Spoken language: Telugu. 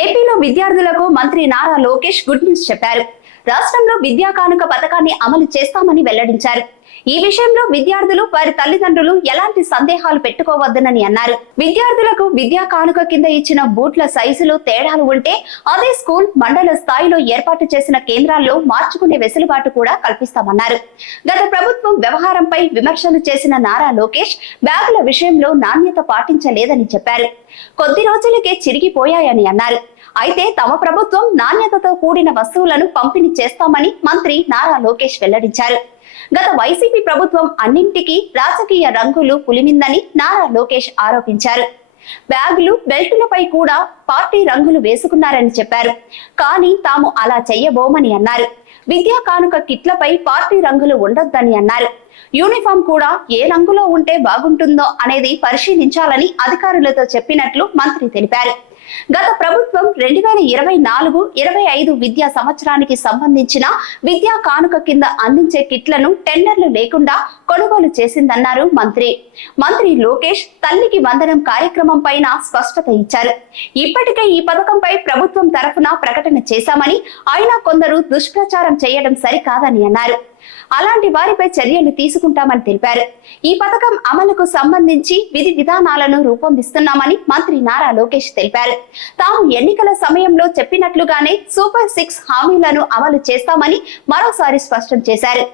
ఏపీలో విద్యార్థులకు మంత్రి నారా లోకేష్ గుడ్ న్యూస్ చెప్పారు. రాష్ట్రంలో విద్యా కానుక పథకాన్ని అమలు చేస్తామని వెల్లడించారు. ఈ విషయంలో విద్యార్థులు వారి తల్లిదండ్రులు ఎలాంటి సందేహాలు పెట్టుకోవద్దనని అన్నారు. విద్యార్థులకు విద్యా కానుక కింద ఇచ్చిన బూట్ల సైజులో తేడాలు ఉంటే అదే స్కూల్ మండల స్థాయిలో ఏర్పాటు చేసిన కేంద్రాల్లో మార్చుకునే వెసులుబాటు కూడా కల్పిస్తామన్నారు. గత ప్రభుత్వం వ్యవహారంపై విమర్శలు చేసిన నారా లోకేష్ బ్యాగుల విషయంలో నాణ్యత పాటించలేదని చెప్పారు. కొద్ది రోజులకే చిరిగిపోయాయని అన్నారు. అయితే తమ ప్రభుత్వం నాణ్యతతో కూడిన వస్తువులను పంపిణీ చేస్తామని మంత్రి నారా లోకేష్ వెల్లడించారు. గత వైసీపీ ప్రభుత్వం అన్నింటికీ రాజకీయ రంగులు పులిమిందని నారా లోకేష్ ఆరోపించారు. బ్యాగులు, బెల్టులపై కూడా పార్టీ రంగులు వేసుకున్నారని చెప్పారు. కానీ తాము అలా చెయ్యబోమని అన్నారు. విద్యా కానుక కిట్లపై పార్టీ రంగులు ఉండొద్దని అన్నారు. యూనిఫామ్ కూడా ఏ రంగులో ఉంటే బాగుంటుందో అనేది పరిశీలించాలని అధికారులతో చెప్పినట్లు మంత్రి తెలిపారు. గత ప్రభుత్వం 2024-25 విద్యా సంవత్సరానికి సంబంధించిన విద్యా కానుక కింద అందించే కిట్లను టెండర్లు లేకుండా కొనుగోలు చేసిందన్నారు మంత్రి. మంత్రి లోకేష్ తల్లికి వందనం కార్యక్రమం పైన స్పష్టత ఇచ్చారు. ఇప్పటికే ఈ పథకంపై ప్రభుత్వం తరఫున ప్రకటన చేశామని, అయినా కొందరు దుష్ప్రచారం చేయడం సరికాదని అన్నారు. అలాంటి వారిపై చర్యలు తీసుకుంటామని తెలిపారు. ఈ పథకం అమలుకు సంబంధించి విధి విధానాలను రూపొందిస్తున్నామని మంత్రి నారా లోకేష్ తెలిపారు. తాము ఎన్నికల సమయంలో చెప్పినట్లుగానే సూపర్ 6 హామీలను అమలు చేస్తామని మరోసారి స్పష్టం చేశారు.